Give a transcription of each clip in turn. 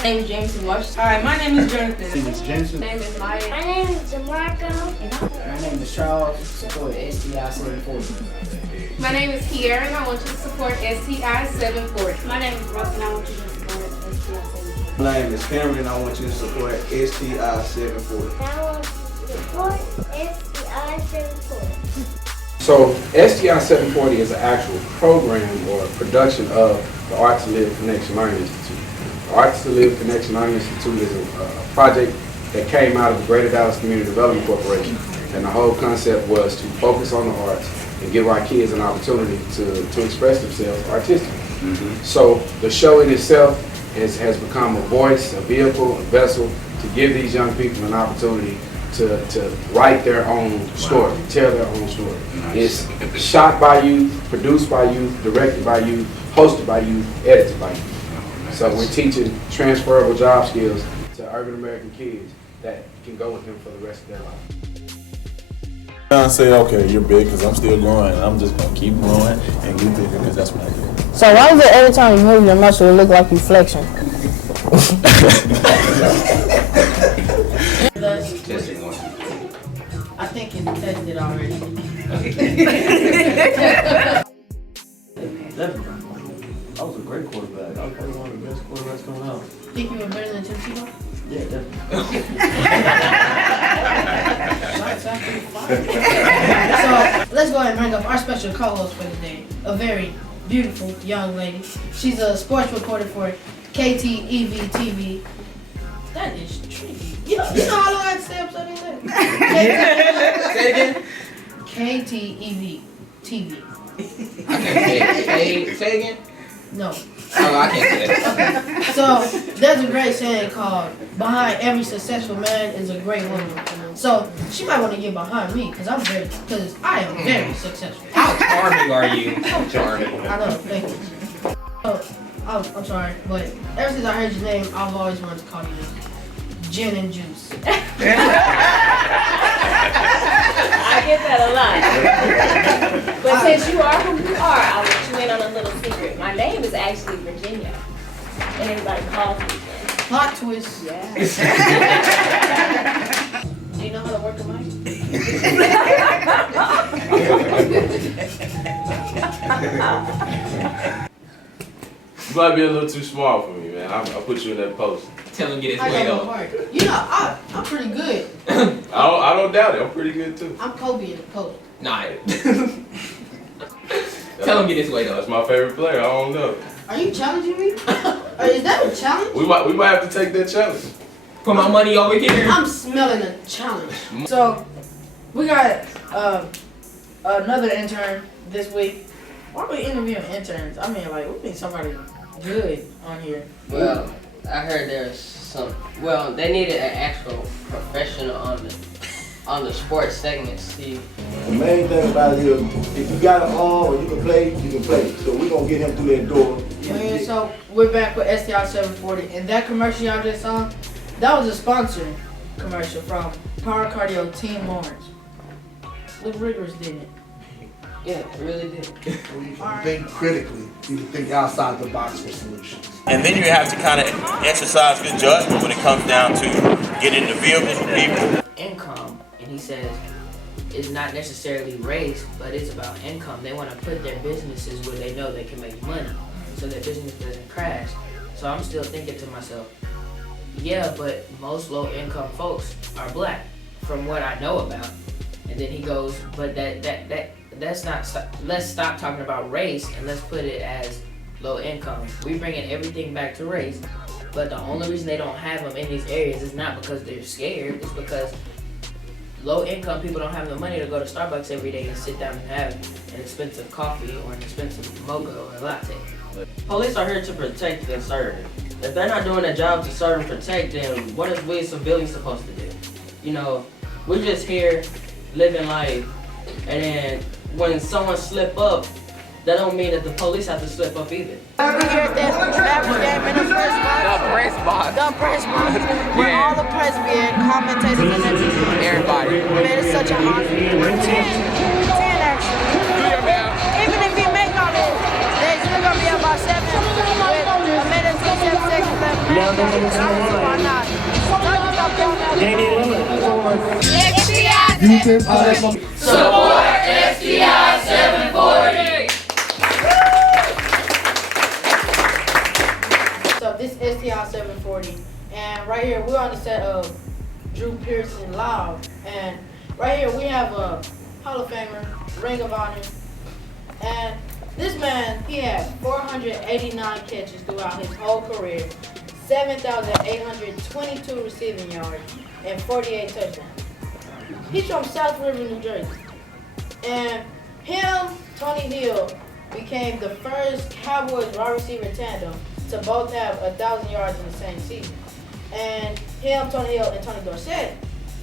My name is James Washington. Hi, my name is Jonathan. My name is Jensen. My name is Maya. My name is DeMarco. My name is Charles. Support STI 740. My name is Kiara, and I want you to support STI 740. My name is Ross, and I want you to support STI 740. My name is Cameron, and I want you to support STI 740. I want you to support STI 740. So STI 740 is an actual program or production of the Arts to Live Connection Learning Institute. The Arts to Live Connection Learning Institute is a project that came out of the Greater Dallas Community Development Corporation, and the whole concept was to focus on the arts and give our kids an opportunity to express themselves artistically. So the show in itself has become a voice, a vehicle, a vessel to give these young people an opportunity to write their own story, tell their own story. It's shot by youth, produced by youth, directed by youth, hosted by youth, edited by youth. So we're teaching transferable job skills to urban American kids that can go with them for the rest of their life. I say, okay, you're big because I'm still growing. I'm just going to keep growing and get bigger because that's what I do. So why is it every time you move your muscle it look like you flexing? I think it's tested already. Definitely. I was a great quarterback. I was probably one of the best quarterbacks coming out. Think you were better than Tim Tebow? Yeah, definitely. So let's go ahead and bring up our special co-host for today. A very beautiful young lady. She's a sports reporter for KTEV TV. That is tricky. You know how long I had to stay up Sunday night? Say it again. KTEV TV. I can't say it. Say again. No. Oh, I can't say that. Okay. So there's a great saying called "Behind every successful man is a great woman." So she might want to get behind me because I am very successful. How charming are you? How charming. I know. Thank you. So, I'm sorry, but ever since I heard your name, I've always wanted to call you Gin and Juice. I get that a lot. But since you are who you are, I'll let you in on a little secret. My name is actually Virginia. And everybody calls me that. Plot twist. Yeah. Do you know how to work a mic? You might be a little too small for me, man. I'll put you in that post. Tell him to get his I weight got up. no heart. You know, I'm pretty good. I don't doubt it. I'm pretty good too. I'm Kobe in the post. Nah. Tell him to get his weight up. That's my favorite player. I don't know. Are you challenging me? Is that a challenge? We might have to take that challenge. Put my money over here. I'm smelling a challenge. So we got another intern this week. Why are we interviewing interns? I mean, like, we need somebody good on here. Well, I heard there's some. Well, they needed an actual professional on the sports segment, Steve. The main thing about it is, if you got an arm or you can play, you can play. So we're going to get him through that door. Yeah, so we're back with STI 740, and that commercial y'all just saw, that was a sponsored commercial from Power Cardio Team Lawrence. Look, Rigorous did it. Yeah, it really did. Think critically. You can think outside the box for solutions. And then you have to kind of exercise good judgment when it comes down to getting the vehicles for people. Income, and he says it's not necessarily race, but it's about income. They want to put their businesses where they know they can make money, so their business doesn't crash. So I'm still thinking to myself, yeah, but most low-income folks are black, from what I know about. And then he goes, but that's not. Let's stop talking about race and let's put it as low income. We bringing everything back to race, but the only reason they don't have them in these areas is not because they're scared. It's because low income people don't have the money to go to Starbucks every day and sit down and have an expensive coffee or an expensive mocha or a latte. Police are here to protect and serve. If they're not doing their job to serve and protect, then what is we civilians supposed to do? You know, we're just here living life, and then when someone slip up, that don't mean that the police have to slip up either. We're here at that game in the press box. The press box. Where all the press be at, commentators and everything. Everybody. Man, it's such an honor. 10 actually. Even if he make all this, they're still gonna be up by 7 with a minute and 27 seconds left. Now going to the line. Danny Lillard for Support STI 740. So this is STI 740, and right here we're on the set of Drew Pearson Live, and right here we have a Hall of Famer, Ring of Honor, and this man, he had 489 catches throughout his whole career, 7,822 receiving yards, and 48 touchdowns. He's from South River, New Jersey. And him, Tony Hill, became the first Cowboys wide receiver tandem to both have 1,000 yards in the same season. And him, Tony Hill, and Tony Dorsett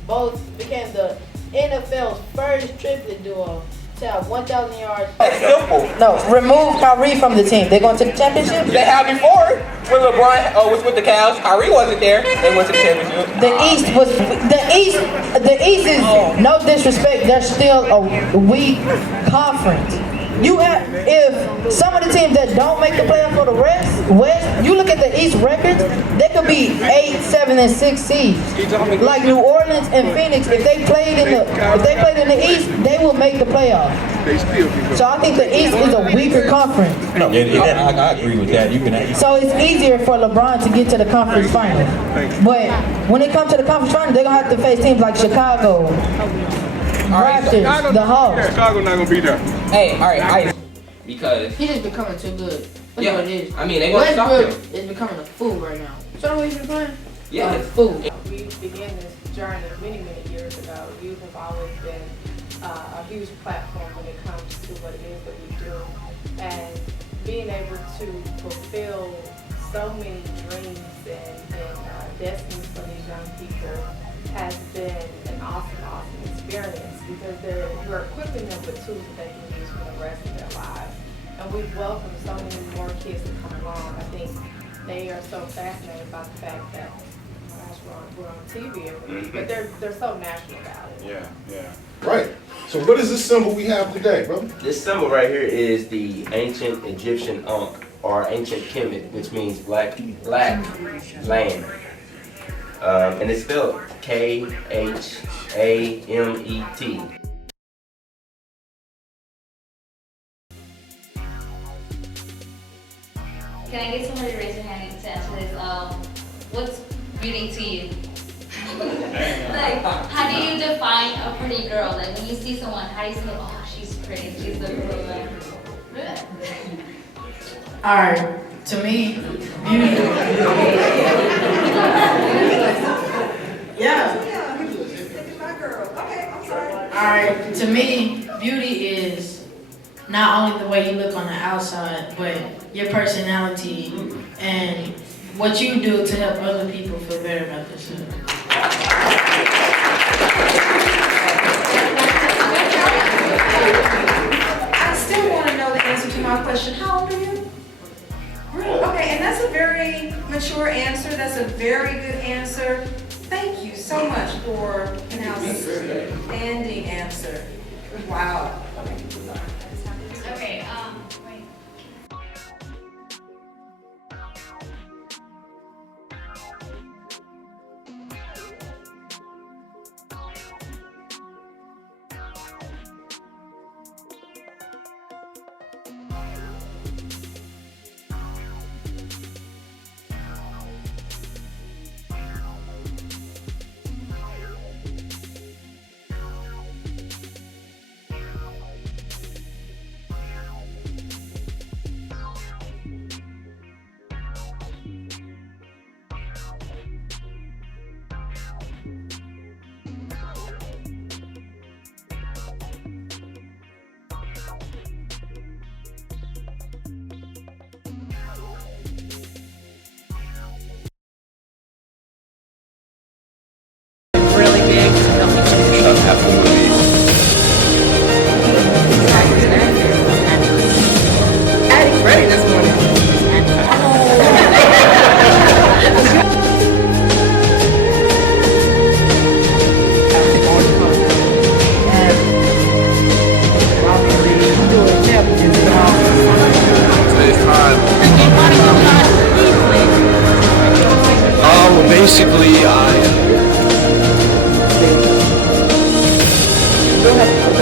both became the NFL's first triplet duo to have 1,000 yards. That's simple. No, remove Kyrie from the team. They're going to the championship? They have before. When LeBron was with the Cavs, Kyrie wasn't there. They went to the championship. The East is, no disrespect, they're still a weak conference. You have, if some of the teams that don't make the playoff for the West, you look at the East records, they could be 8, 7, and 6 seeds. Like New Orleans and Phoenix, if they played in the East, they will make the playoff. So I think the East is a weaker conference. No, I agree with that. You can. So it's easier for LeBron to get to the conference final. But when it comes to the conference final, they're gonna have to face teams like Chicago, Raptors, the Hawks. Chicago not gonna be there. Hey, all right, because he's just becoming too good. That's yeah, what it is. I mean, they want to stop him. Westbrook is becoming a fool right now. So what he's been playing? Yeah, a fool. We began this journey many years ago. Youth have always been a huge platform when it comes to what it is that we do, and being able to fulfill so many dreams and destinies for these young people has been an awesome experience, because we're equipping them with tools that they can use for the rest of their lives. And we've welcomed so many more kids to come along. I think they are so fascinated by the fact that, gosh, we're on TV every week, but they're so natural about it. Yeah. Right. So what is this symbol we have today, brother? This symbol right here is the ancient Egyptian Ankh, or ancient Kemet, which means black land. And it's spelled Khamet. Can I get somebody to raise their hand to answer this? What's beauty to you? Like, how do you define a pretty girl? Like, when you see someone, how do you say, oh, she's pretty, she's the girl? Alright, to me, beauty. Yeah. Alright, to me, beauty is not only the way you look on the outside, but your personality and what you do to help other people feel better about themselves. I still want to know the answer to my question. How old are you? Really? Okay, and that's a very mature answer. That's a very good answer. Thank you so much for an outstanding answer. Wow. Okay,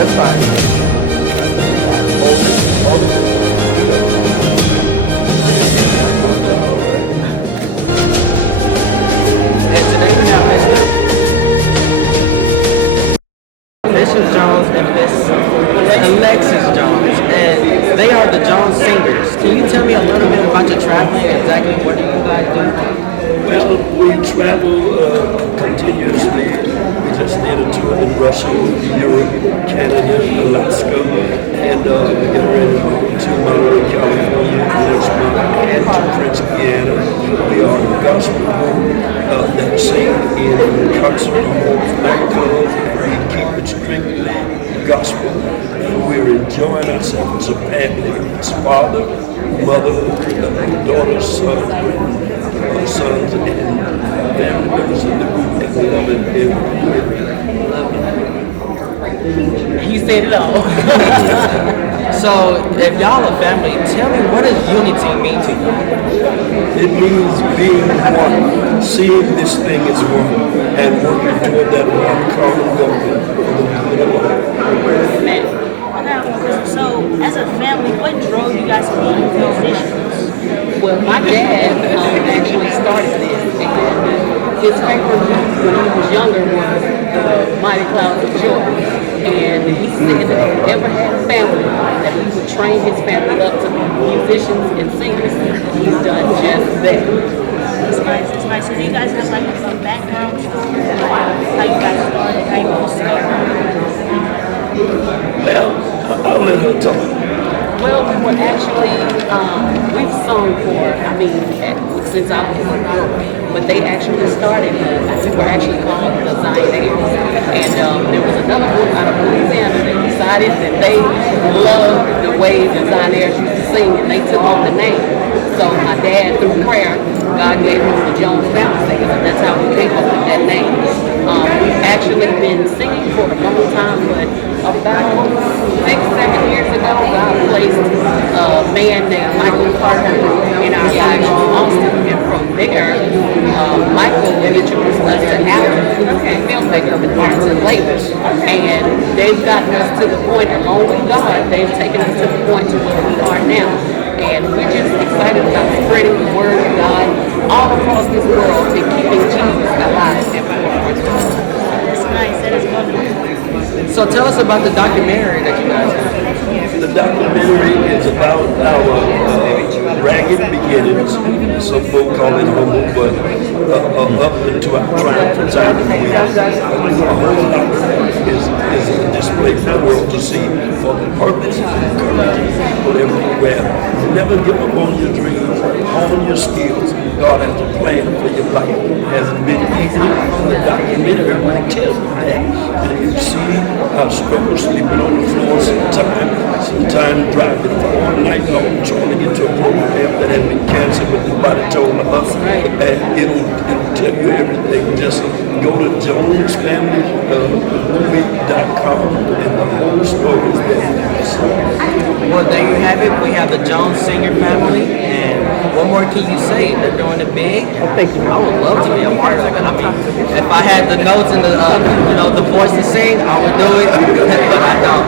That's fine. And today we have Mrs. Jones and Miss Alexis Jones, and they are the Jones Singers. Can you tell me a little bit about your traveling? Exactly what do you guys do? Well, we travel continuously. We just did a tour in Russia, Europe, Canada, Alaska, and we're getting ready to go to Monterey, California next month, and to Prince Guyana. We are a gospel group that sing in concert halls, nightclubs, and we keep it strictly gospel. And we're enjoying ourselves as a family. It's father, mother, daughter, son, sons, and family members in the group that we love it every. You said it all. So, if y'all are family, tell me, what does unity mean to you? It means being one, seeing this thing as one, and working toward that one common goal for the good of all. So, as a family, what drove you guys to be musicians? Well, my dad actually started this, and his favorite group when he was younger was the Mighty Clouds of Joy. And he said that if he ever had a family, that he would train his family up to be musicians and singers. He's done just that. It's nice, it's nice. So do you guys have like a background story? How you guys started, how you all started? Well, I'll let her talk. Well, we were actually, we've sung for, since I was a girl, but they actually started, we were actually called the Zionaires. And there was another group out of Louisiana that decided that they loved the way the Zionaires used to sing, and they took on the name. So my dad, through prayer, God gave him the Jones Family Singers, and that's how we came up with that name. We've actually been singing for a long time, but about 6-7 years ago, God placed a man named Michael Harper in our lives in Austin, and from there, Michael introduced us to Alan, who's a filmmaker with arts and labor, and they've gotten us to the point, along with God, they've taken us to the point to where we are now, and we're just excited about spreading the word of God all across this world and keeping Jesus alive and forward. That's nice, that is wonderful. So tell us about the documentary that you guys have. The documentary is about our ragged beginnings. Some folk call it humble, but up into our triumphant time. A whole lot is a display for the world to see for the purpose of encouraging people everywhere. Never give up on your dreams, hone your skills. God has a plan for your life. It hasn't been easy. The documentary will tell you that. And you see our struggle sleeping on the floor sometimes driving all night long trying to get to a program that had been canceled, but nobody told us. And it'll tell you everything. Just go to JonesFamilyMovie.com and the whole story is there. Well, there you have it. We have the Jones Singer family, and what more can you say? They're doing it big. I would love to be a part of it. I mean, if I had the notes and the the voice to sing, I would do it, but I don't.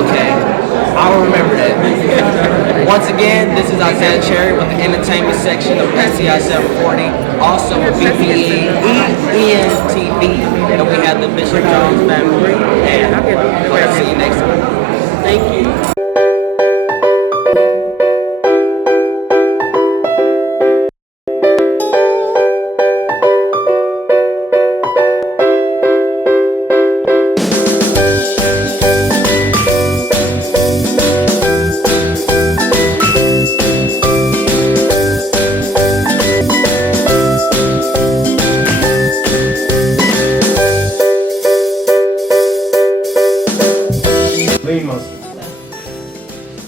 Okay, I'll remember that. Once again, this is Isaiah Cherry with the entertainment section of SCI 740, also with BPE, ENTV, and we have the Bishop Jones family, and we'll see you next time. Thank you.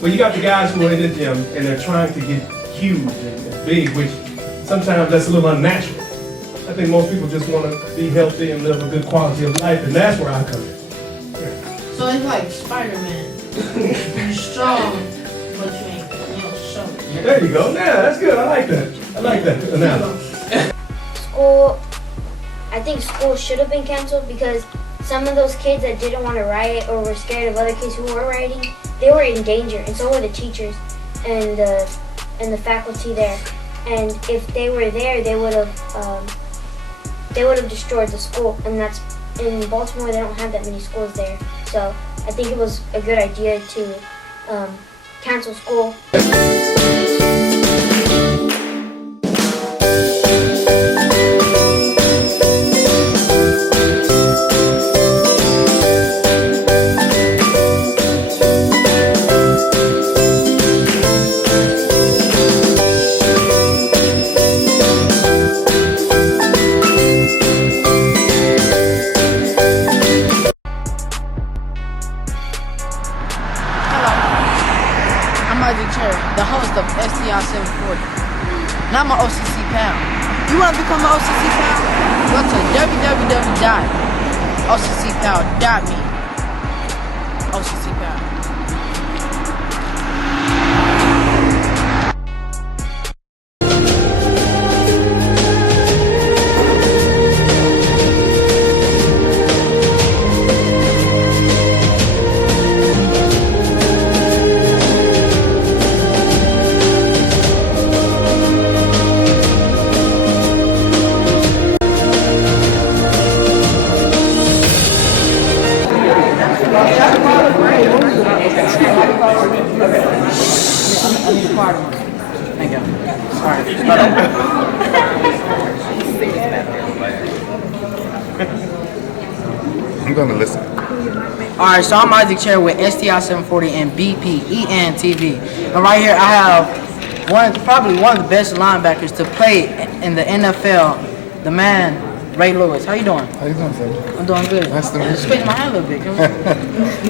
Well, you got the guys who are in the gym and they're trying to get huge and big, which sometimes that's a little unnatural. I think most people just want to be healthy and live a good quality of life, and that's where I come in. So it's like Spider-Man. You're strong, but you ain't strong. There you go. Yeah, that's good. I like that. I like that analogy. School, I think school should have been canceled because some of those kids that didn't want to riot or were scared of other kids who were rioting, they were in danger, and so were the teachers and the faculty there. And if they were there, they would have destroyed the school. And that's in Baltimore. They don't have that many schools there, so I think it was a good idea to cancel school. The host of STI 740. Now I'm an OCC pal. You want to become an OCC pal? Go to www.occpal.me. OCC pal. I'm gonna listen. Alright, so I'm Isaac Cherry with STI 740 and BPEN TV. And right here I have probably one of the best linebackers to play in the NFL, the man, Ray Lewis. How you doing? How you doing, sir? I'm doing good. Nice to meet you. Squeeze my hand a little bit.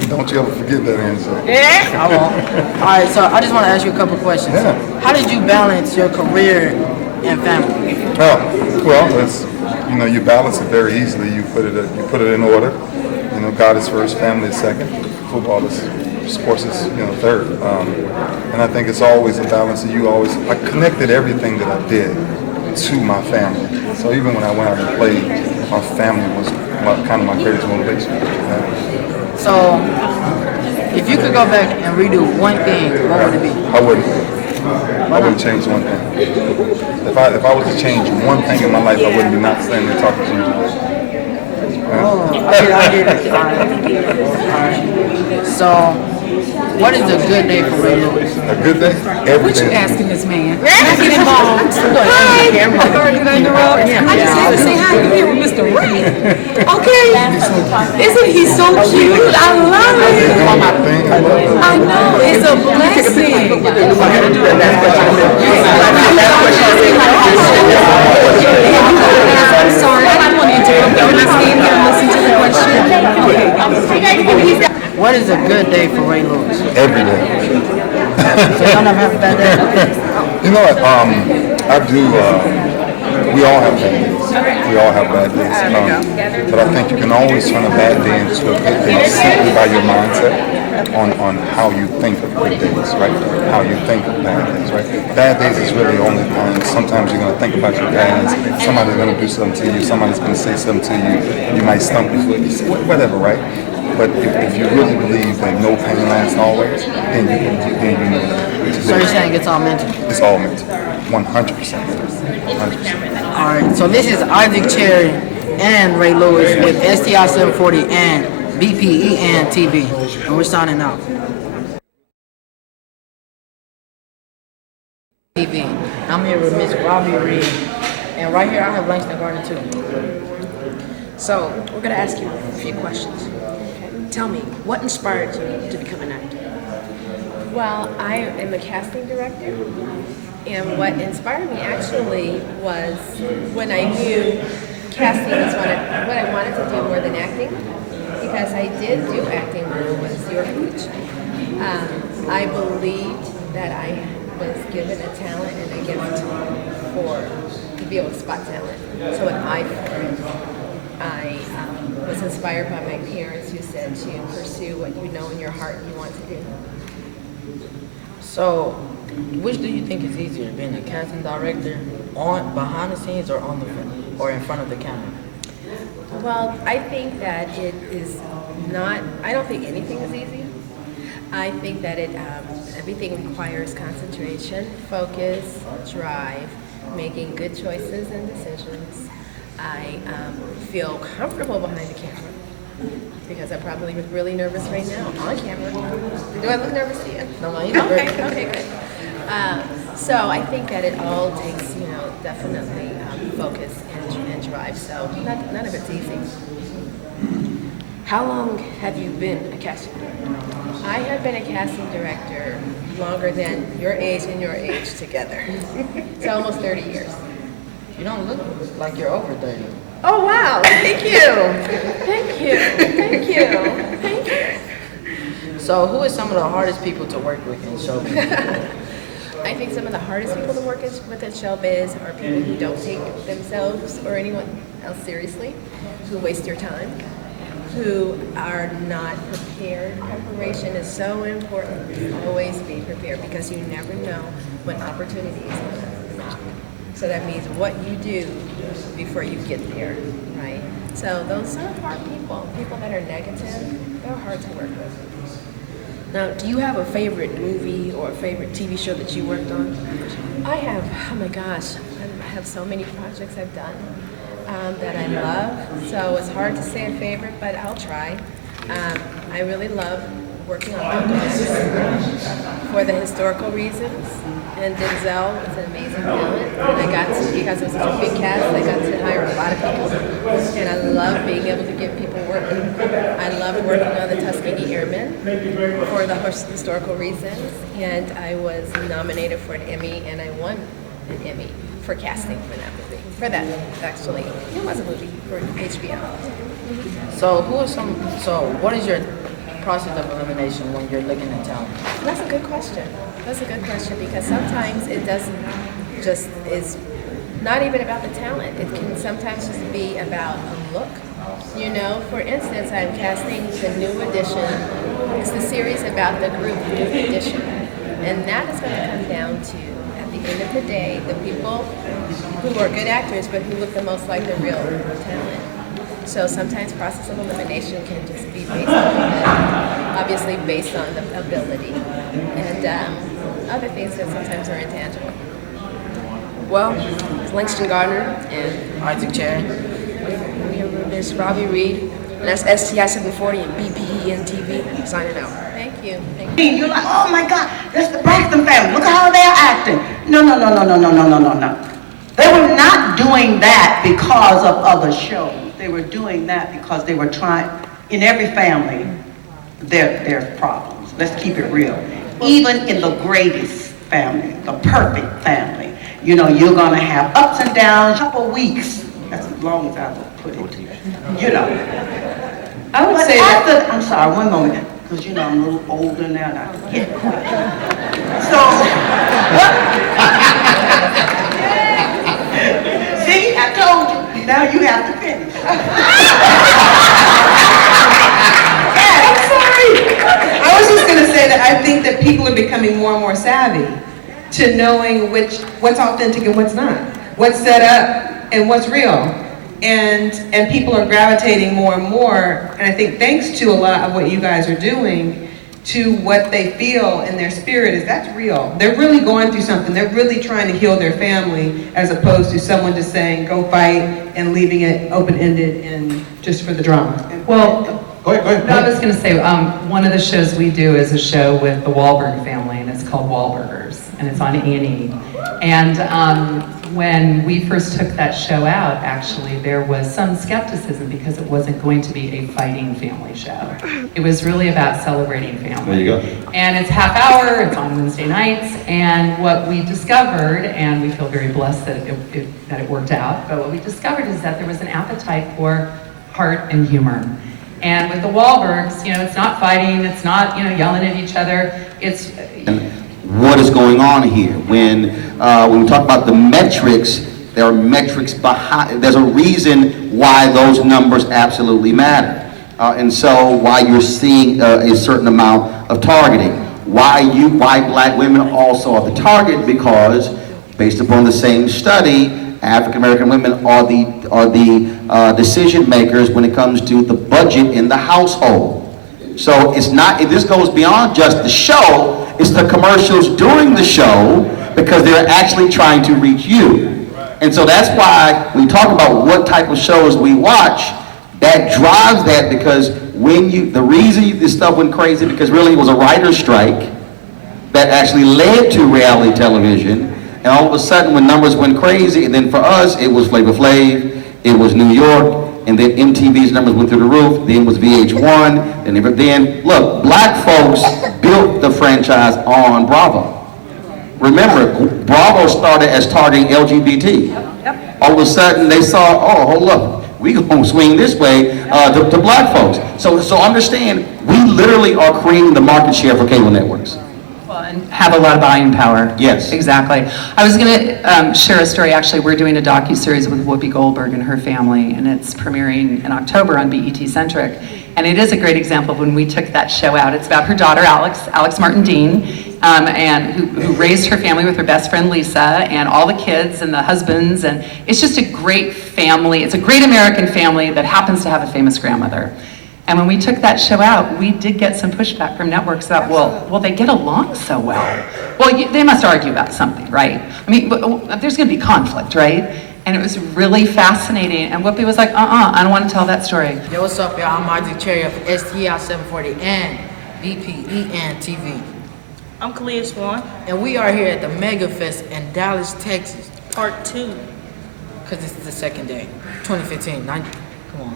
Don't you ever forget that answer. Yeah. I won't. Alright, so I just want to ask you a couple questions. Yeah. How did you balance your career and family? Well, it's, you balance it very easily. You put it in order. God is first, family is second. Football is, sports is, third. And I think it's always a balance. I connected everything that I did to my family. So even when I went out and played, my family was kind of my greatest motivation. Yeah. So, if you could go back and redo one thing, what would it be? I wouldn't change one thing. If I was to change one thing in my life, I wouldn't be not standing there talking to you today. Oh, I get it. All right. So, what is a good day for Ray Lewis? A good day? What you asking this man? Not get involved. Hi. Sorry, did I interrupt? I just had to say hi to here with Mr. Ray. Okay. Isn't he so cute? I love it. I know. It's a blessing. I'm sorry. I didn't want to interrupt. When I came here and listened to the question. What is a good day for Ray Lewis? Every day. So y'all never have a bad day? You know what? I do. We all have bad days. We all have bad days. But I think you can always turn a bad day into a good day simply by your mindset on how you think of good days, right? How you think of bad days, right? Bad days is really only thing. Sometimes you're going to think about your past. Somebody's going to do something to you. Somebody's going to say something to you. You might stump your foot. You say, whatever, right? But if you really believe that no pain lasts always, then you know that. So you're saying it's all mental? It's all mental. 100%. 100%. All right. So this is Isaac Cherry and Ray Lewis with STI 740 and BPEN TV, and we're signing out. TV. I'm here with Miss Robi Reed, and right here I have Langston Gardner too. So we're going to ask you a few questions. Tell me, what inspired you to become an actor? Well, I am a casting director, and what inspired me actually was when I knew casting was what I wanted to do more than acting, because I did do acting when I was your age. I believed that I was given a talent and a gift to be able to spot talent. So when I was inspired by my parents who said to pursue what you know in your heart you want to do. So, which do you think is easier, being a casting director behind the scenes or in front of the camera? Well, I think that it is not, I don't think anything is easy. I think that everything requires concentration, focus, drive, making good choices and decisions. I feel comfortable behind the camera because I'm probably really nervous right now on camera. Do I look nervous to you? No, you look okay, great. okay, good. So I think that it all takes, definitely focus and drive. So none of it's easy. How long have you been a casting director? I have been a casting director longer than your age and your age together. It's almost 30 years. You don't look like you're over 30. Oh, wow. Thank you. Thank you. Thank you. Thank you. So who is some of the hardest people to work with in showbiz? I think some of the hardest people to work with in showbiz are people who don't take themselves or anyone else seriously, who waste your time, who are not prepared. Preparation is so important. Always be prepared because you never know when opportunities will come. So that means what you do before you get there, right? So those are hard people. People that are negative, they're hard to work with. Now, do you have a favorite movie or a favorite TV show that you worked on? I have, oh my gosh, I have so many projects I've done that I love. So it's hard to say a favorite, but I'll try. I really love working on Underwood for the historical reasons. And Denzel is an amazing talent. And because it was such a big cast, I got to hire a lot of people. And I love being able to give people work. I love working on the Tuskegee Airmen for the historical reasons. And I was nominated for an Emmy, and I won an Emmy for casting for that movie. For that, actually. It was a movie for HBO. So what is your process of elimination when you're looking at talent? That's a good question. That's a good question because sometimes it doesn't just is not even about the talent. It can sometimes just be about a look. For instance, I'm casting the New Edition. It's the series about the group New Edition. And that is going to come down to, at the end of the day, the people who are good actors but who look the most like the real talent. So sometimes process of elimination can just be based on, obviously based on the ability, and other things that sometimes are intangible. Well, it's Langston Gardner and Isaac Cherry. There's Robi Reed, and that's STI 740 and BPEN TV signing out. Thank you. Thank you. You're like, oh my God, that's the Braxton family. Look at how they're acting. No. They were not doing that because of other shows. They were doing that because they were trying, in every family, there's problems. Let's keep it real. Even in the greatest family, the perfect family, you're gonna have ups and downs, a couple weeks. That's as long as I will put it. I would say that. I'm sorry, one moment, because I'm a little older now and I get quick. See, I told you. Now you have to finish. I'm sorry. I was just going to say that I think that people are becoming more and more savvy to knowing what's authentic and what's not, what's set up and what's real. And people are gravitating more and more, and I think thanks to a lot of what you guys are doing, to what they feel in their spirit is that's real. They're really going through something. They're really trying to heal their family as opposed to someone just saying, go fight and leaving it open-ended and just for the drama. Well, go ahead. no, I was going to say, one of the shows we do is a show with the Wahlberg family, and it's called Wahlburgers, and it's on A&E. And when we first took that show out, actually, there was some skepticism because it wasn't going to be a fighting family show. It was really about celebrating family. There you go. And it's half hour, it's on Wednesday nights, and what we discovered, and we feel very blessed that it worked out, but what we discovered is that there was an appetite for heart and humor. And with the Wahlbergs, it's not fighting, it's not, yelling at each other, it's... What is going on here? When we talk about the metrics, there are metrics behind, there's a reason why those numbers absolutely matter. And so why you're seeing a certain amount of targeting. Why black women also are the target, because based upon the same study, African American women are the decision makers when it comes to the budget in the household. So it's not, this goes beyond just the show, it's the commercials during the show, because they're actually trying to reach you. And so that's why we talk about what type of shows we watch, that drives that, because the reason this stuff went crazy, because really it was a writer's strike that actually led to reality television, and all of a sudden when numbers went crazy, and then for us it was Flavor Flav, it was New York, and then MTV's numbers went through the roof, then it was VH1, and then look, black folks built the franchise on Bravo. Remember, Bravo started as targeting LGBT. All of a sudden they saw, oh, hold up, we gonna swing this way to black folks. So understand, we literally are creating the market share for cable networks. And have a lot of buying power. Yes. Exactly. I was going to share a story. Actually, we're doing a docuseries with Whoopi Goldberg and her family, and it's premiering in October on BET Centric. And it is a great example of when we took that show out. It's about her daughter, Alex Martin Dean, and who raised her family with her best friend, Lisa, and all the kids and the husbands. And it's just a great family. It's a great American family that happens to have a famous grandmother. And when we took that show out, we did get some pushback from networks that, well, they get along so well. Well, they must argue about something, right? I mean, there's going to be conflict, right? And it was really fascinating. And Whoopi was like, I don't want to tell that story. Yo, what's up, y'all? I'm Isaac Cherry of STI 740 and BPEN TV. I'm Kalia Swan. And we are here at the Mega Fest in Dallas, Texas. Part 2. Because this is the second day, 2015. Come on.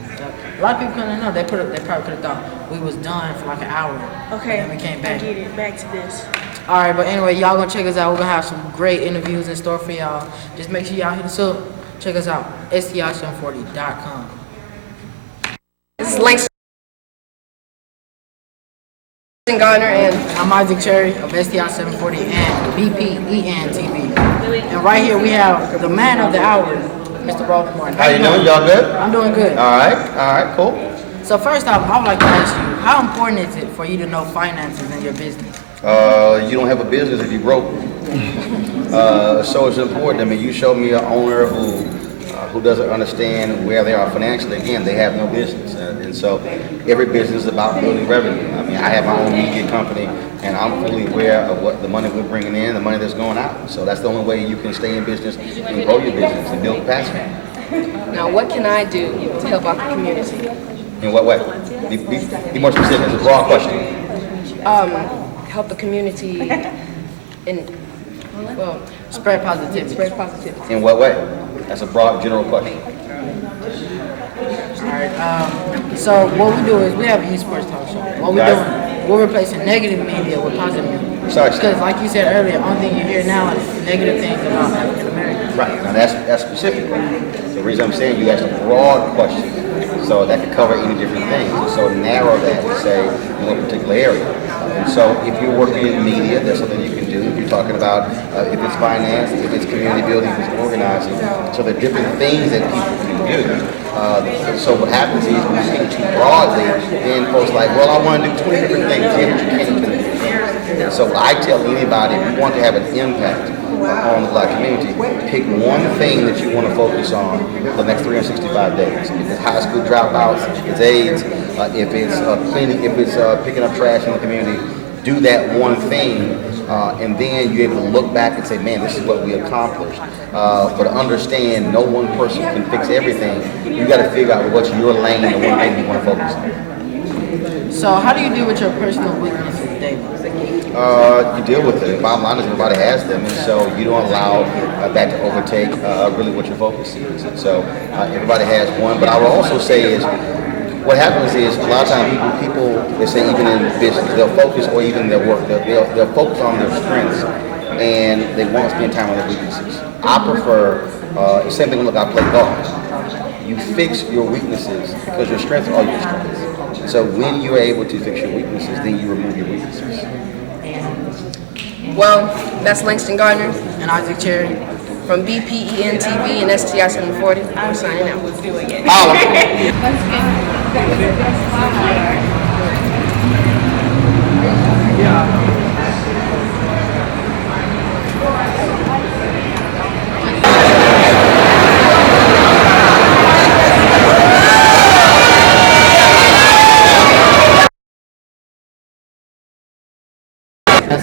A lot of people couldn't know. They probably could have thought we was done for like an hour. Okay. And then we came back. I get it. Back to this. All right, but anyway, y'all gonna check us out. We're gonna have some great interviews in store for y'all. Just make sure y'all hit us up. Check us out. STI740.com. This is Langston Garner, and I'm Isaac Cherry of STI 740 and BPEN TV. And right here we have the man of the hour, Mr. Robi Martin. How you doing? Y'all good? I'm doing good. All right, cool. So first off, I would like to ask you, how important is it for you to know finances in your business? You don't have a business if you broke. So it's important. I mean, you show me an owner who doesn't understand where they are financially. Again, they have no business, and so every business is about building revenue. I mean, I have my own media company, and I'm fully aware of what the money we're bringing in, the money that's going out. So that's the only way you can stay in business and grow your business and build capacity. now what can I do to help out the community? In what way? Be more specific. It's a broad question. Help the community in, well, spread positivity. In what way? That's a broad, general question. All right. So what we do is we have an esports talk show. What we're doing, we're replacing negative media with positive media. Because like you said earlier, the only thing you hear now is negative things about African Americans. Right. Now that's specific. The reason I'm saying you asked a broad question, so that could cover any different things. And so narrow that to say in one particular area. And so if you're working in media, there's something you can do. If you're talking about if it's finance, if it's community building, if it's organizing. So there are different things that people can do. So what happens is when you think too broadly, then folks like, well, I want to do 20 different things. Yeah, but you can't do. So I tell anybody, if you want to have an impact on the black community, pick one thing that you want to focus on for the next 365 days. If it's high school dropouts, if it's AIDS, if it's cleaning, if it's picking up trash in the community, do that one thing, and then you're able to look back and say, man, this is what we accomplished. But to understand, no one person can fix everything. You got to figure out what's your lane and the one thing you want to focus on. So how do you deal with your personal weaknesses daily? You deal with it. Bottom line is everybody has them, and so you don't allow that to overtake really what your focus is. And so everybody has one. But I would also say is what happens is a lot of times people they say even in business they'll focus or even their work they'll focus on their strengths and they won't spend time on their weaknesses. I prefer the same thing. Look, I play golf. You fix your weaknesses because your strengths are your strengths. So when you're able to fix your weaknesses, then you remove your weaknesses. Well, that's Langston Gardner and Isaac Cherry from BPEN TV and STI 740. I'm signing out. We're doing it.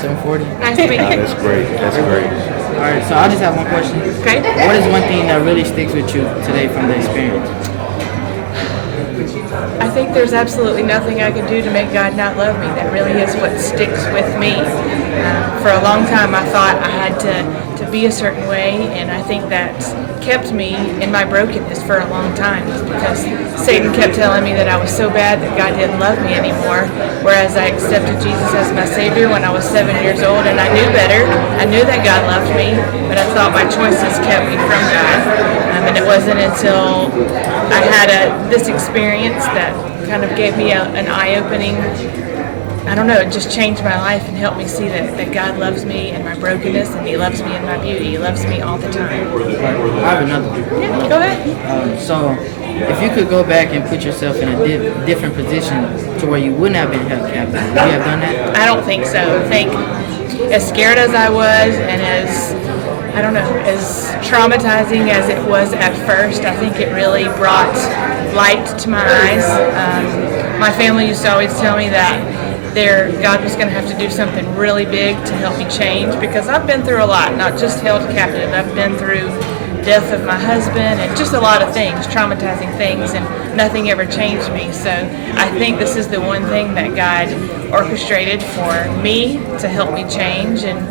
740. Nice to meet you. That's great. That's great. All right, so I just have one question. Okay. What is one thing that really sticks with you today from the experience? I think there's absolutely nothing I can do to make God not love me. That really is what sticks with me. For a long time, I thought I had to be a certain way, and I think that kept me in my brokenness for a long time because Satan kept telling me that I was so bad that God didn't love me anymore, whereas I accepted Jesus as my Savior when I was 7 years old, and I knew better. I knew that God loved me, but I thought my choices kept me from God. And it wasn't until I had this experience that kind of gave me an eye-opening, I don't know, it just changed my life and helped me see that God loves me in my brokenness, and He loves me in my beauty. He loves me all the time. I have another one. Yeah, go ahead. So, if you could go back and put yourself in a different position to where you wouldn't have been held captive, would you have done that? I don't think so. I think as scared as I was and as, I don't know, as traumatizing as it was at first, I think it really brought light to my eyes. My family used to always tell me that God was going to have to do something really big to help me change, because I've been through a lot, not just held captive. I've been through death of my husband and just a lot of things, traumatizing things, and nothing ever changed me. So I think this is the one thing that God orchestrated for me to help me change and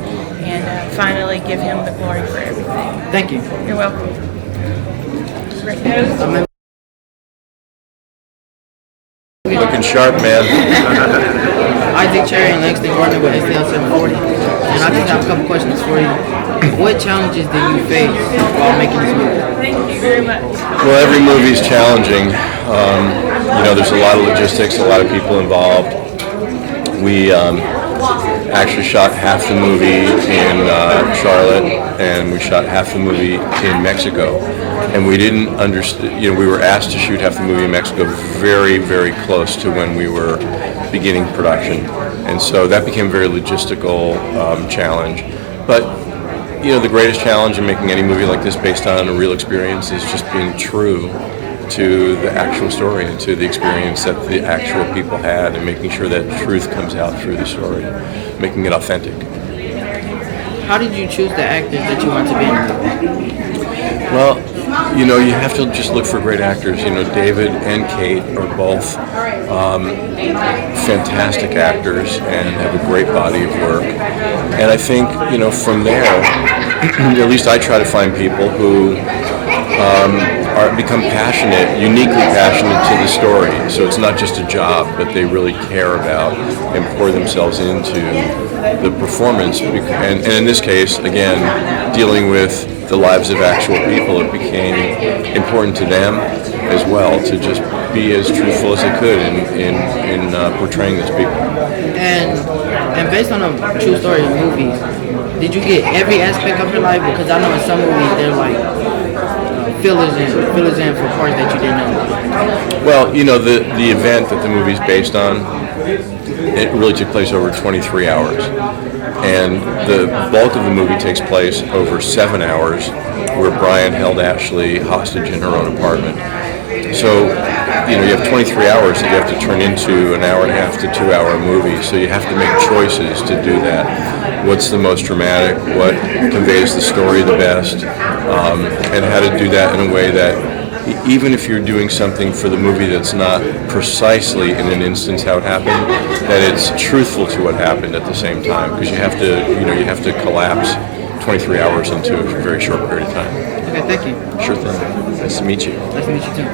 finally give Him the glory for everything. Thank you. You're welcome. Great. Looking sharp, man. Isaac Cherry and Langston Gardner with STL 740. And I just have a couple questions for you. What challenges do you face while making this movie? Thank you very much. Well, every movie is challenging. There's a lot of logistics, a lot of people involved. We actually shot half the movie in Charlotte, and we shot half the movie in Mexico. And we didn't understand, we were asked to shoot half the movie in Mexico very, very close to when we were beginning production. And so that became a very logistical challenge. But, the greatest challenge in making any movie like this based on a real experience is just being true to the actual story and to the experience that the actual people had, and making sure that truth comes out through the story, making it authentic. How did you choose the actors that you want to be in? Well, you have to just look for great actors. David and Kate are both fantastic actors and have a great body of work. And I think, from there, at least I try to find people who become passionate, uniquely passionate to the story. So it's not just a job, but they really care about and pour themselves into the performance. And in this case, again, dealing with the lives of actual people, it became important to them as well to just be as truthful as they could in portraying those people. And based on a true story in movies, did you get every aspect of your life? Because I know in some movies they're like fillers in for parts that you didn't know. Well, the event that the movie's based on, it really took place over 23 hours. And the bulk of the movie takes place over 7 hours, where Brian held Ashley hostage in her own apartment. So, you have 23 hours that you have to turn into an hour and a half to 2 hour movie. So you have to make choices to do that. What's the most dramatic? What conveys the story the best? And how to do that in a way that, even if you're doing something for the movie that's not precisely in an instance how it happened, that it's truthful to what happened at the same time, because you have to collapse 23 hours into a very short period of time. Okay, thank you. Sure thing. Nice to meet you. Nice to meet you too.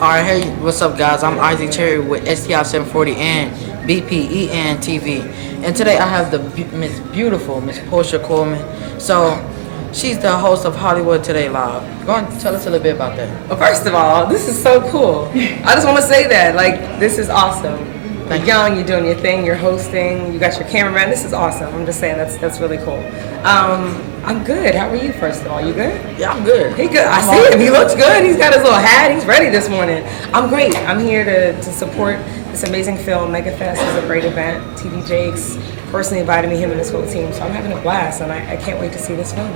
Alright, hey, what's up guys? I'm Isaac Cherry with STI 740 and BPEN TV. And today I have the Miss Porscha Coleman. So, she's the host of Hollywood Today Live. Go on, tell us a little bit about that. Well, first of all, this is so cool. I just want to say that, this is awesome. You're young, you're doing your thing, you're hosting, you got your cameraman. This is awesome. I'm just saying that's really cool. I'm good. How are you, first of all? You good? Yeah, I'm good. He good. I see him. He looks good. He's got his little hat. He's ready this morning. I'm great. I'm here to support this amazing film. MegaFest is a great event. TV Jakes personally invited me, him and his whole team. So I'm having a blast, and I can't wait to see this film.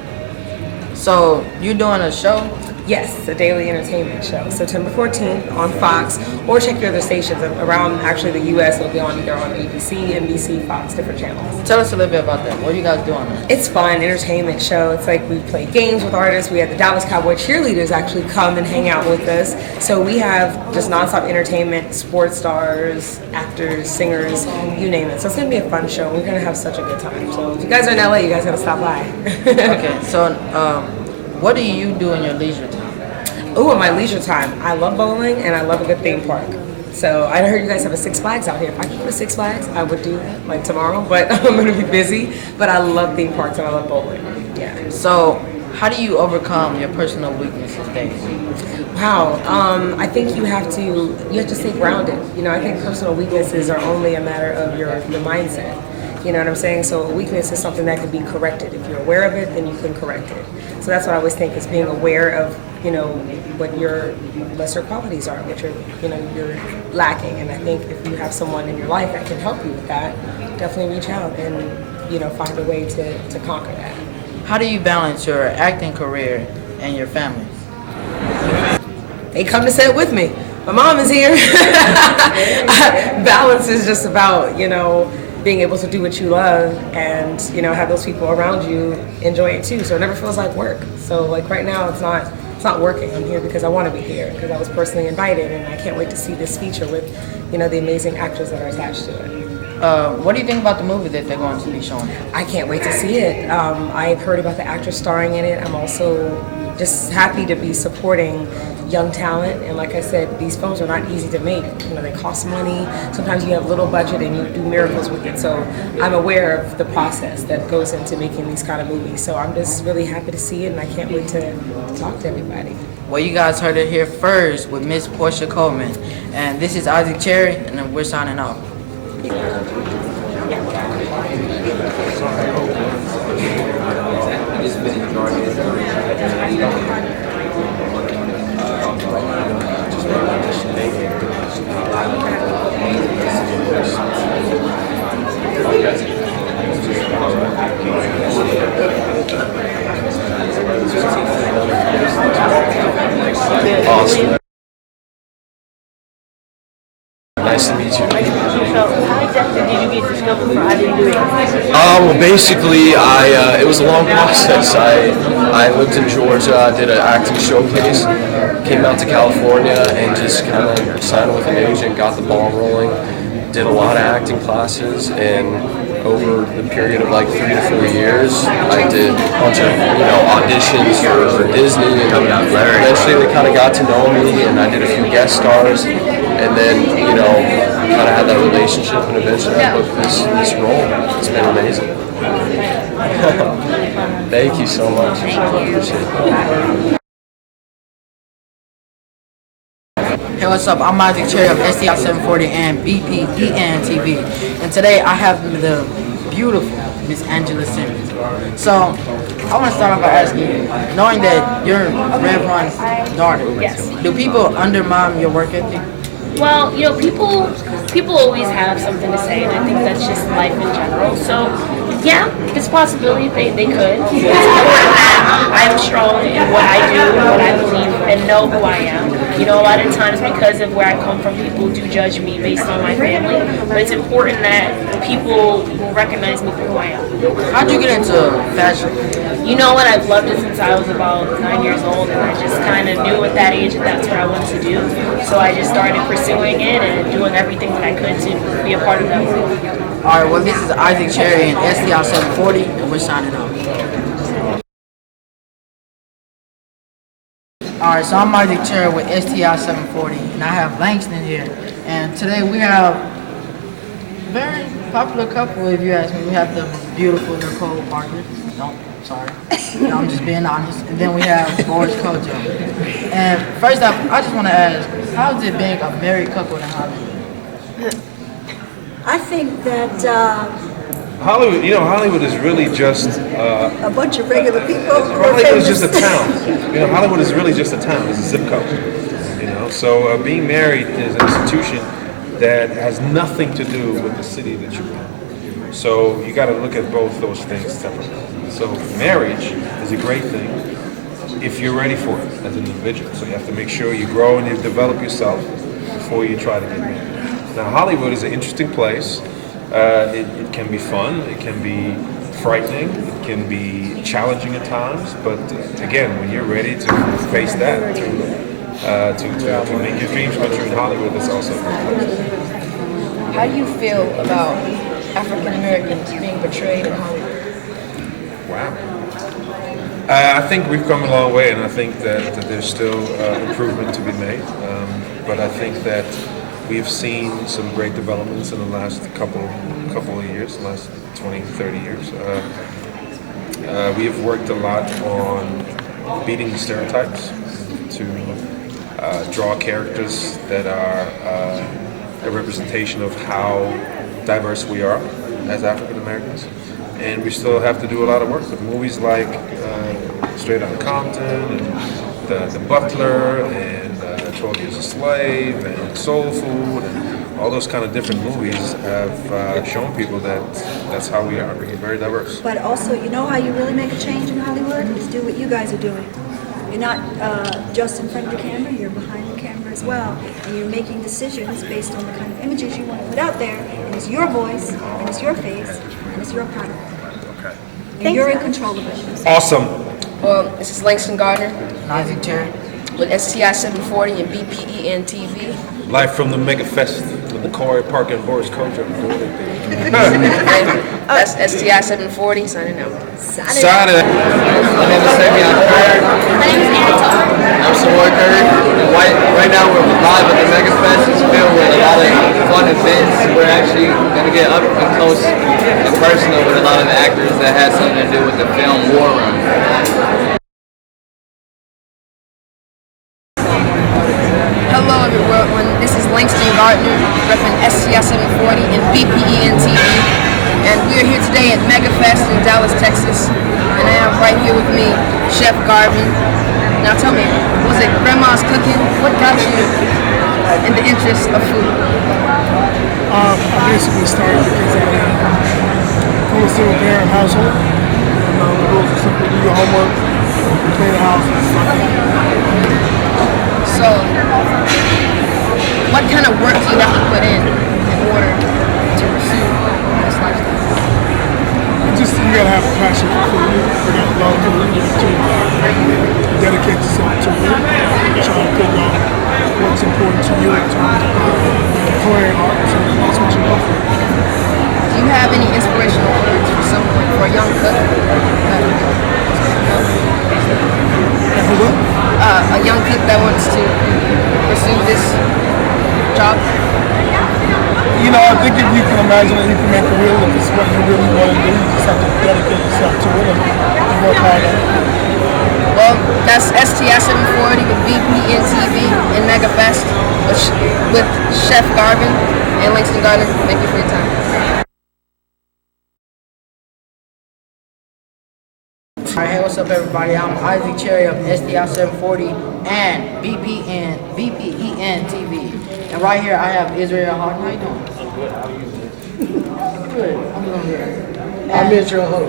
So, you're doing a show? Yes, a daily entertainment show. September 14th on Fox, or check your other stations around actually the U.S. It'll be on either on ABC, NBC, Fox, different channels. Tell us a little bit about that. What do you guys do on that? It's fun, entertainment show. It's like we play games with artists. We have the Dallas Cowboy cheerleaders actually come and hang out with us. So we have just nonstop entertainment, sports stars, actors, singers, you name it. So it's gonna be a fun show. We're gonna have such a good time. So if you guys are in LA, you guys gotta stop by. Okay, so what do you do in your leisure time? Oh, in my leisure time, I love bowling and I love a good theme park. So I heard you guys have a Six Flags out here. If I could go to Six Flags, I would do that, like tomorrow, but I'm gonna be busy. But I love theme parks and I love bowling, yeah. So how do you overcome your personal weaknesses, Dave? Wow, I think you have to stay grounded. You know, I think personal weaknesses are only a matter of your mindset. You know what I'm saying? So a weakness is something that can be corrected. If you're aware of it, then you can correct it. So that's what I always think is being aware of, you know, what your lesser qualities are, what you're lacking. And I think if you have someone in your life that can help you with that, definitely reach out and, you know, find a way to conquer that. How do you balance your acting career and your family? They come to set with me. My mom is here. Balance is just about, you know, being able to do what you love and, you know, have those people around you enjoy it too. So it never feels like work. So like right now it's not working. I'm here because I want to be here, because I was personally invited, and I can't wait to see this feature with, you know, the amazing actors that are attached to it. What do you think about the movie that they're going to be showing? I can't wait to see it. I've heard about the actors starring in it. I'm also just happy to be supporting young talent, and like I said, these films are not easy to make. You know, they cost money. Sometimes you have little budget and you do miracles with it. So I'm aware of the process that goes into making these kind of movies. So I'm just really happy to see it, and I can't wait to talk to everybody. Well, you guys heard it here first with Miss Porscha Coleman, and this is Isaac Cherry, and then we're signing off. Awesome. Nice to meet you. So how exactly did you get discovered for I Didn't Do It? Well, basically, it was a long process. I lived in Georgia, did an acting showcase, came out to California, and just kind of signed with an agent, got the ball rolling, did a lot of acting classes, and over the period of like 3 to 4 years, I did a bunch of, you know, auditions for Disney, and eventually they kind of got to know me, and I did a few guest stars, and then, you know, kind of had that relationship, and eventually I booked this role. It's been amazing. Thank you so much. I appreciate it. Hey, what's up? I'm Isaac Cherry of STI 740 and BPEN TV. And today I have the beautiful Miss Angela Simmons. So I want to start off by asking you, knowing that you're Rev Ron's daughter, Yes. do people undermine your work ethic? Well, you know, people always have something to say, and I think that's just life in general. So, yeah, it's a possibility they could. It's important that I'm strong in what I do and what I believe and know who I am. You know, a lot of times because of where I come from, people do judge me based on my family, but it's important that people will recognize me for who I am. How'd you get into fashion? You know what, I've loved it since I was about 9 years old, and I just kind of knew at that age that that's what I wanted to do. So I just started pursuing it and doing everything that I could to be a part of that world. All right, well, this is Isaac Cherry and STI 740, and we're signing off. Alright, so I'm Isaac Cherry with STI 740, and I have Langston here. And today we have a very popular couple, if you ask me. We have the beautiful Nicole Parker. No, sorry. No, I'm just being honest. And then we have Boris Kojo. And first up, I just want to ask, how is it being a married couple in Hollywood? I think that Hollywood, you know, Hollywood is really just a bunch of regular people. Hollywood is just a town. You know, Hollywood is really just a town. It's a zip code. You know, so being married is an institution that has nothing to do with the city that you're in. So you got to look at both those things separately. So marriage is a great thing. if you're ready for it as an individual. So you have to make sure you grow and you develop yourself before you try to get married. Now, Hollywood is an interesting place. It can be fun, it can be frightening, it can be challenging at times, but again, when you're ready to face that, to make your dreams come true in Hollywood, that's also a good place. How do you feel about African Americans being portrayed in Hollywood? Wow. I think we've come a long way, and I think that there's still improvement to be made. But I think that we've seen some great developments in the last couple of years, the last 20, 30 years. We have worked a lot on beating the stereotypes to draw characters that are a representation of how diverse we are as African Americans. And we still have to do a lot of work with movies like Straight Outta Compton and The Butler and 12 Years a Slave and Soul Food and all those kind of different movies have shown people that that's how we are. We're very diverse. But also, you know how you really make a change in Hollywood? Is do what you guys are doing. You're not just in front of the camera, you're behind the camera as well. And you're making decisions based on the kind of images you want to put out there. And it's your voice, and it's your face, and it's your product. Okay. And you're in control of it. Awesome. Well, this is Langston Gardner. Isaac Cherry. With STI 740 and BPEN TV. Live from the Mega Fest with the Corey Parker and Boris Kojo. That's STI 740 signing out. Signing out. My name is Savion Curry. My name is Anton. I'm Savoy Curry. Right now we're live at the Mega Fest. It's filled with a lot of fun events. We're actually going to get up and close and personal with a lot of the actors that had something to do with the film War Room. Hello everyone, this is Langston Gardner, repping STI 740 and BPEN TV. And we are here today at Mega Fest in Dallas, Texas. And I have right here with me Chef Garvin. Now tell me, was it grandma's cooking? What got you in the interest of food? I basically started because I from a single parent household. And the rules are simply do your homework, clean the house, and stuff. So, what kind of work do you have to put in order to pursue this lifestyle? You gotta have a passion for food. You gotta love food. You have to dedicate yourself to it. Try to figure out what's important to you in terms of culinary arts, and that's what you love for. Do you have any inspirational words for someone, for a young cook? A young cook that wants to pursue this job? You know, I think if you can imagine it, you can make it real. If it's what you really want to do, you just have to dedicate yourself to it and work hard at it. Well, that's STI 740 with BPEN TV and Mega Fest with Chef Garvin and Langston Gardner. Thank you for your time. Alright, hey, what's up everybody? I'm Isaac Cherry of STI 740 and BPEN TV. And right here I have Israel Hawk. How you doing? I'm good. How are you doing? Good. I'm doing good. I'm Israel Hawk.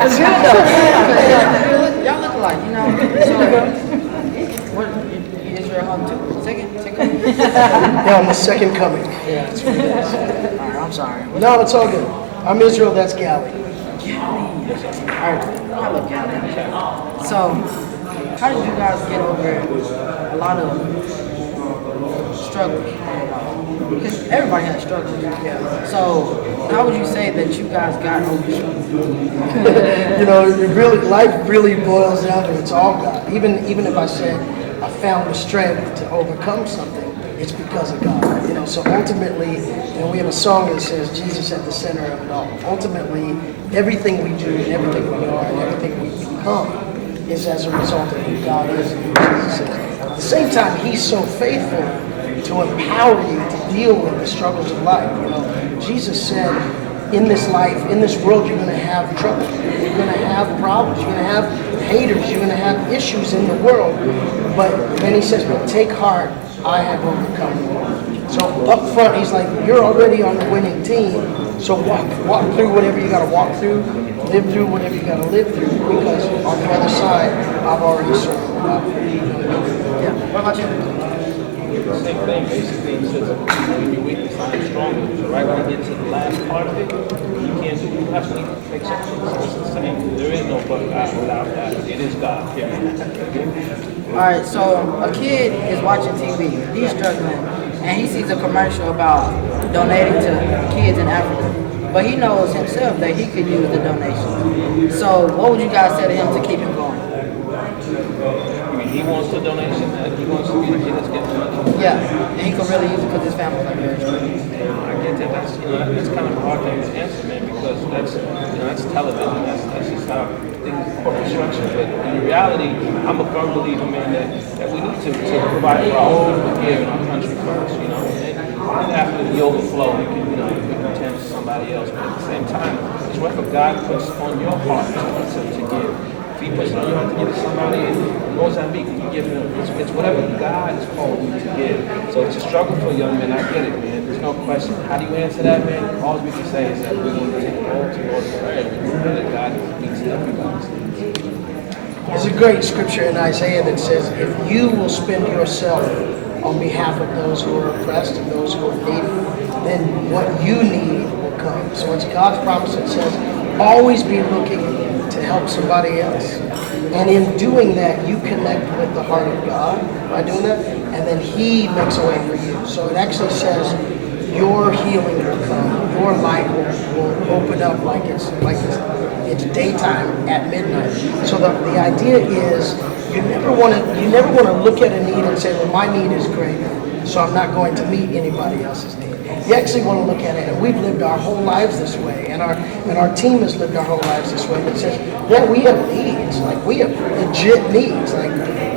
It's good though. Y'all look alike, you know. So, what, Israel Hawk too? Second? Yeah, I'm the second coming. Yeah, that's what it is. Alright, I'm sorry. No, it's all good. I'm Israel, that's Gally. Alright, I love Gally. So, how did you guys get over a lot of struggles? Because everybody has struggles. So, how would you say that you guys got over struggles? You know, life really boils down to it's all God. Even if I said I found the strength to overcome something, it's because of God. You know, so ultimately, and we have a song that says Jesus at the center of it all. Ultimately, everything we do and everything we are and everything we become is as a result of who God is and who Jesus is. At the same time, He's so faithful to empower you to deal with the struggles of life. You know, Jesus said, in this life, in this world, you're going to have trouble. You're going to have problems. You're going to have haters. You're going to have issues in the world. But then He says, but take heart, I have overcome the world. So up front, He's like, you're already on the winning team. So walk through whatever you got to walk through. live through whatever you got to live through, because on the other side, I've already served. Yeah. What about you? Same thing, basically. It says, when you're weak, the sign is stronger. So right when you get to the last part of it, you can't do, you have to make something. It's the same. There is no but God without God. It is God. All right, so a kid is watching TV. He's struggling, and he sees a commercial about donating to kids in Africa. But he knows himself that he could use the donation. So what would you guys say to him to keep him going? He wants a donation, and he wants to be the kid that's getting money. Yeah, and he can really use it because his family's like very struggling. I get that. That's kind of a hard thing to answer, man, because that's television. That's just how things corporate structure. But in reality, I'm a firm believer, man, that we need to provide for our own people here in our country first, and after the overflow, we can tend to somebody else. But at the same time, it's whatever God puts on your heart to give. If he puts it on your heart to give to somebody in Mozambique, you give them. It's whatever God has called you to give. So it's a struggle for young men. I get it, man. There's no question. How do you answer that, man? All we can say is that we're going to take it all to the Lord's prayer and that God meets everybody's needs. There's a great scripture in Isaiah that says, if you will spend yourself on behalf of those who are oppressed and those who are needy, then what you need will come. So it's God's promise that says, always be looking to help somebody else. And in doing that, you connect with the heart of God by doing that, and then he makes a way for you. So it actually says your healing will come, your light will open up like it's daytime at midnight. So the idea is you never want to look at a need and say, well, my need is greater, so I'm not going to meet anybody else's need. You actually want to look at it, and we've lived our whole lives this way, and our team has lived our whole lives this way. It says, yeah, we have needs, like we have legit needs. Like,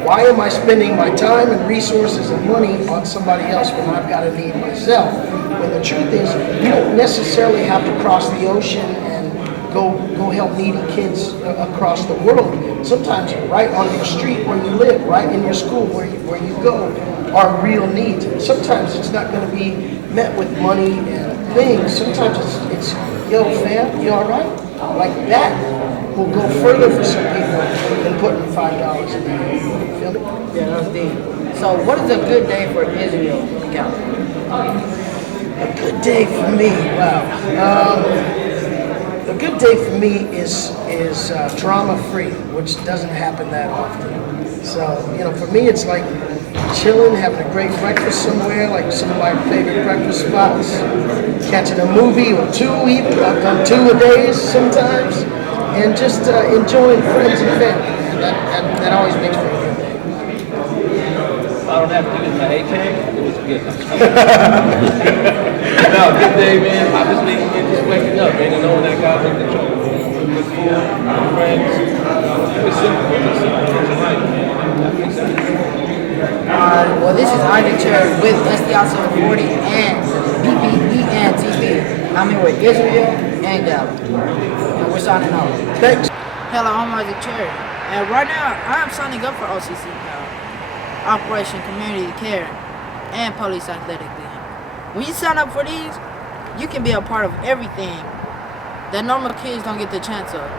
why am I spending my time and resources and money on somebody else when I've got a need myself? When the truth is, you don't necessarily have to cross the ocean and go help needy kids across the world. Sometimes right on your street where you live, right in your school where you go, are real needs. Sometimes it's not going to be met with money and things. Sometimes it's yo fam, you all right? Like that will go further for some people than putting $5 a day. You feel me? Yeah, that's deep. So what is a good day for Israel in California? A good day for me, wow. A good day for me is drama-free, which doesn't happen that often. So, for me it's like chilling, having a great breakfast somewhere, like some of my favorite breakfast spots, catching a movie or two even. I've done 2 a day sometimes, and just enjoying friends and family. And that always makes for a good day. I don't have to use my AK. It was good. No, good day, man. Obviously, just waking up, man, and knowing that God's in control. Good food, good friends. It's simple. It's right, man. That makes sense. Well, this is Isaac Cherry with SDI 740 and BPEN TV. I'm here with Israel and Dallas. And we're signing off. Thanks. Hello, I'm Isaac Cherry. And right now, I'm signing up for OCC Operation Community Care and Police Athletic League. When you sign up for these, you can be a part of everything that normal kids don't get the chance of.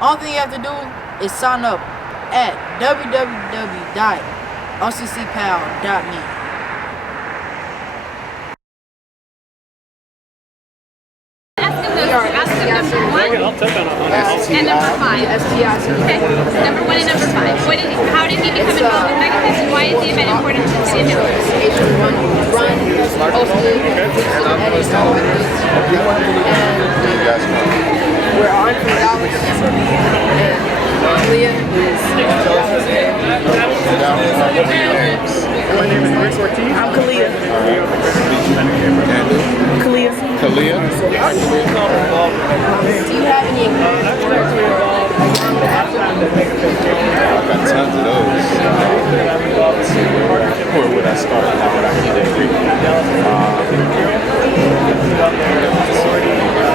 All thing you have to do is sign up at www.occpal.me. I'll touch on And number 5. Okay. Number 1 and number 5. How did he become involved in Megafest, and why is the event important to the individuals? We're on from Dallas, and Leah is My name is Rick Ortiz. I'm Kalia. Kalia. Do you have any words I've got tons of those. Where would I start? How would I get it? I'm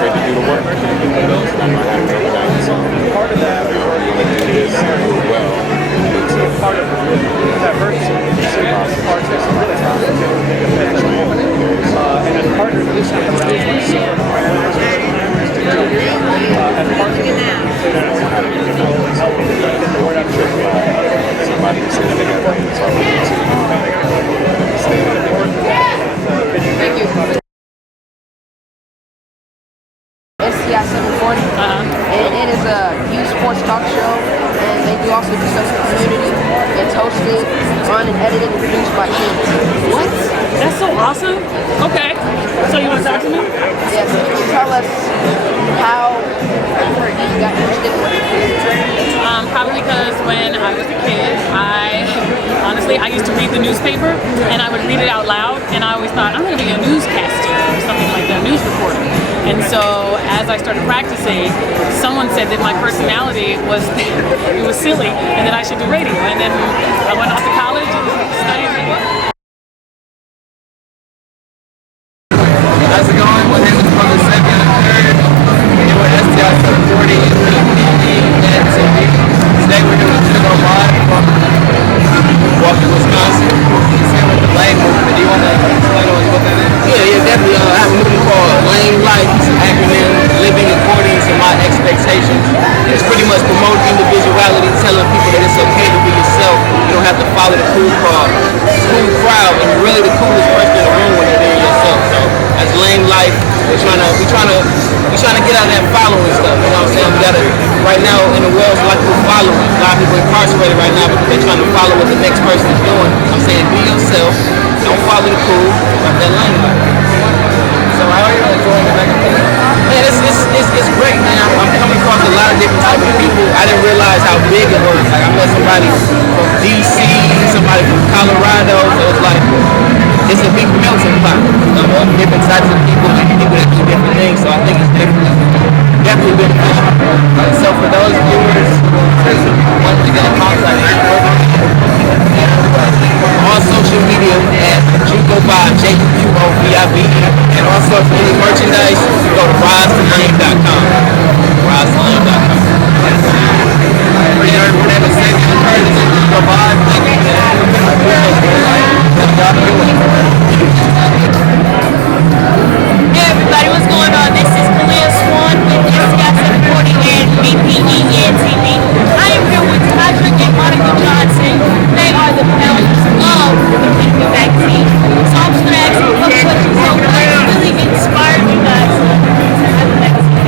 afraid to do the work. I'm not having another night. So part of that, we're going to do this well. It's part of diversity. And as partners of this, as partners we also do stuff for the community. It's hosted, run, and edited, and produced by kids. What? That's so awesome. Okay. So you want to talk to me? Yes. Can you tell us how you got interested in what you do? Probably because when I was a kid, I used to read the newspaper and I would read it out loud, and I always thought I'm going to be a newscaster or something like that, a news reporter. And so as I started practicing, someone said that my personality was it was silly and that I should do radio. And then I went off to college and studied radio. How's it going? My name is Brother Seven Third. We're at STI 740 and TV. Today we're doing a video live from Botwick, Wisconsin. It's here with the Lane Movement. Do you want to explain what that is? Yeah, definitely. I have a movement called Lane Life. It's an acronym, living according to my expectations. It's pretty much promoting individuality, telling people that it's okay to be yourself. You don't have to follow the cool crowd. And you're really the coolest person in the room when you're being yourself. So as Lane Life, we're trying to get out of that following stuff. You know what I'm saying? We gotta, right now in the world, it's like we're following. A lot of people incarcerated right now because they're trying to follow what the next person is doing. I'm saying be yourself. Don't follow the cool. Like that Lane Life. So how are you enjoying the magazine? Man, it's great, man. I'm coming across a lot of different types of people. I didn't realize how big it was. Like I met somebody from DC, somebody from Colorado, so it's like it's a big melting pot of different types of people and people that do different things. So I think it's definitely beneficial. So for those viewers who want to get in contact on social media at Juco5, JUQOVIB, and also for any merchandise, you go to risetolane.com. Risetolane.com. Hey everybody, what's going on? This is Kalia Swan with STI 740 and BPEN TV. I am here with Tasha and Monica Johnson. They are the founders of the BPE magazine. So I'm just going to ask you a couple questions. So what really inspired you guys to have the magazine?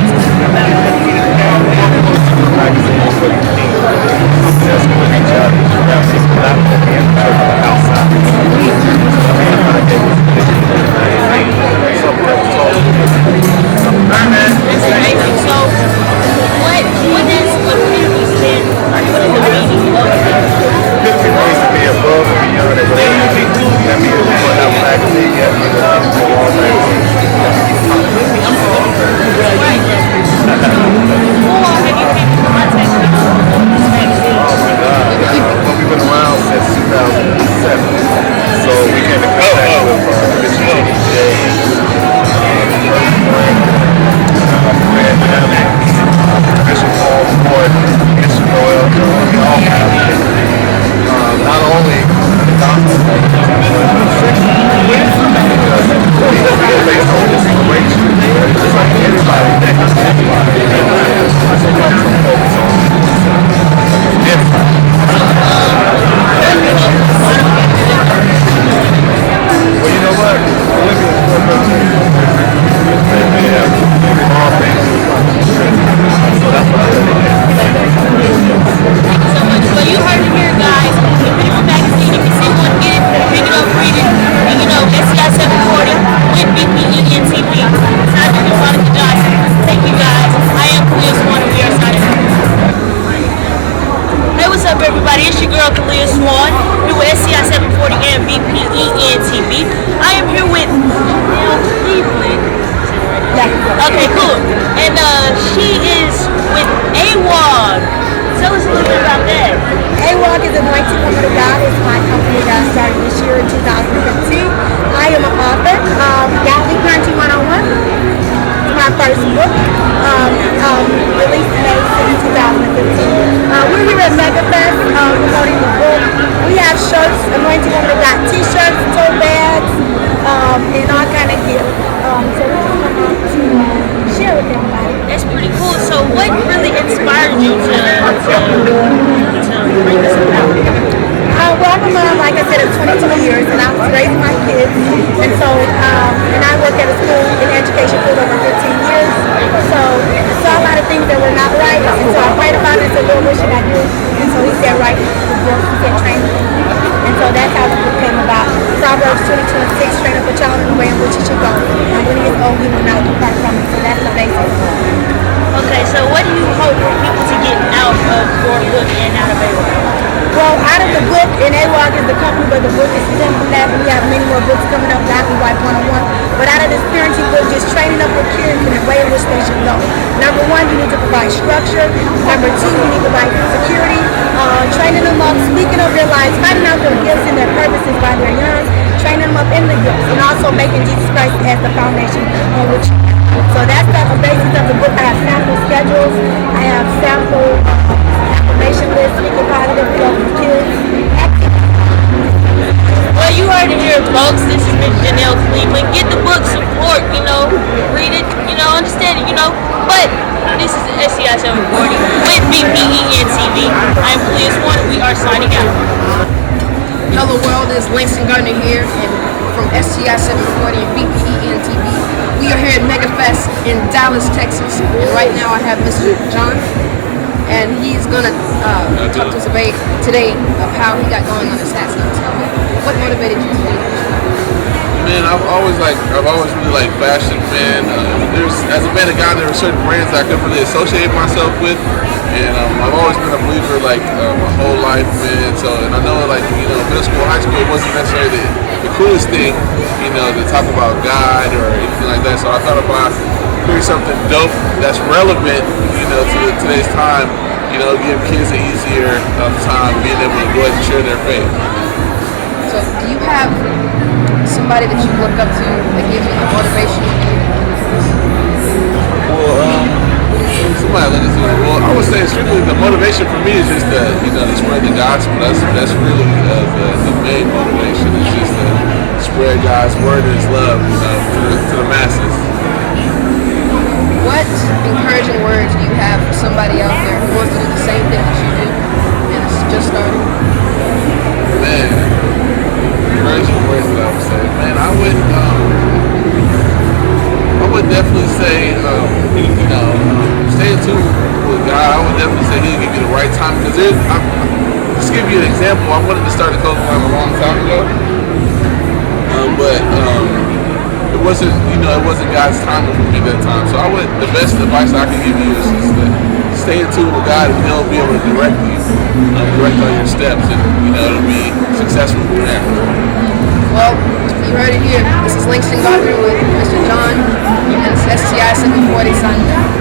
That's amazing. So, what is the community stand? What is the meaning of it? It means to be above and beyond that that means we want to have a magazine, yeah, we want to go all magazine. Well, we've been around since 2007. So we came in contact with Mr. J. Bishop Paul Ford, Mr. Noel, we all have not only the gospel, but based on this inspiration, just like everybody, focus on well, you know what? Philippians 4:13. They have all things. So that's what I Thank you so much. Well, you heard it here, guys. The beautiful magazine. If you see one, get it, pick it up, read it. And you know, STI 740 with BPEN TV. Tasha and Monica Johnson. Thank you, guys. I am Kalia Swan, and we are signing off. Hey, what's up, everybody? It's your girl, Kalia Swan. Here with STI 740 and BPEN TV. I am here with Cleveland. Okay, cool. And she is with AWOG. Tell us a little bit about that. AWOG is Anointed Woman of God. It's my company that I started this year in 2015. I am an author. Godly Parenting 101. It's my first book. Released May 2015. We're here at MegaFest promoting the book. We have shirts, Anointed Woman of God t-shirts, tote bags, and all kind of gifts. So we're just going to share with everybody. That's pretty cool. So what really inspired you to bring this about? Well, I'm a mom, like I said, of 22 years, and I was raising my kids. And so, and I work at a school in education for over 15 years. So I saw a lot of things that were not right. And so I prayed about it and said, Lord, what should I do? And so he write the book. He said train the people. And so that's how the book came about. Proverbs 22:6, train up a child in the way in which he should go. And when he is old, he will not depart from it. So that's the basis of the book. Okay, so what do you hope for people to get out of your book and out of Benward? Well, out of the book, and AWOG is the company, but the book is stemmed from that. We have many more books coming up, Black and White 101. But out of this parenting book, just training up your kids in the way in which they should go. Number one, you need to provide structure. Number two, you need to provide security, training them up, speaking of their lives, finding out their gifts and their purposes while they're young, training them up in the gifts, and also making Jesus Christ as the foundation on which. So that's the basis of the book. I have sample schedules. I have sample affirmation lists, speaking positive stuff with kids. Well, you heard it here, folks. This has been Janelle Cleveland. Get the book, support, read it, understand it, But this is SCI 740 with BPEN TV. I'm Cleus One. We are signing out. Hello world, it's Langston Gardner here and from SCI 740 and BPEN TV. We are here at MegaFest in Dallas, Texas. And right now I have Mr. John. And he's going to talk to us about today of how he got going on his hat stuff. What motivated you to do this? Man, I've always really liked fashion, man. As a man of God, there were certain brands that I couldn't really associate myself with, and I've always been a believer my whole life, man. So, and I know middle school, high school, it wasn't necessarily the coolest thing, to talk about God or anything like that. So I thought about creating something dope that's relevant, to today's time. Give kids an easier time being able to go ahead and share their faith. So, do you have somebody that you look up to that gives you the motivation? Well, somebody look up to. Well, I would say strictly the motivation for me is just to spread the gospel. That's really the main motivation. It's just to spread God's word and His love, to the masses. What encouraging words do you have for somebody out there who wants to do the same thing that you do and it's just starting? Man, encouraging words that I would say. Man, I would definitely say, stay in tune with God. I would definitely say He'll give you the right time because just to give you an example, I wanted to start a clothing line a long time ago, but it wasn't God's timing for me at that time. So the best advice I can give you is to stay in tune with God, and He'll be able to direct you, direct all your steps, and it'll be successful from there. Well, you heard it here. This is Langston Gardner with Mr. John, and it's SCI 740 signing out.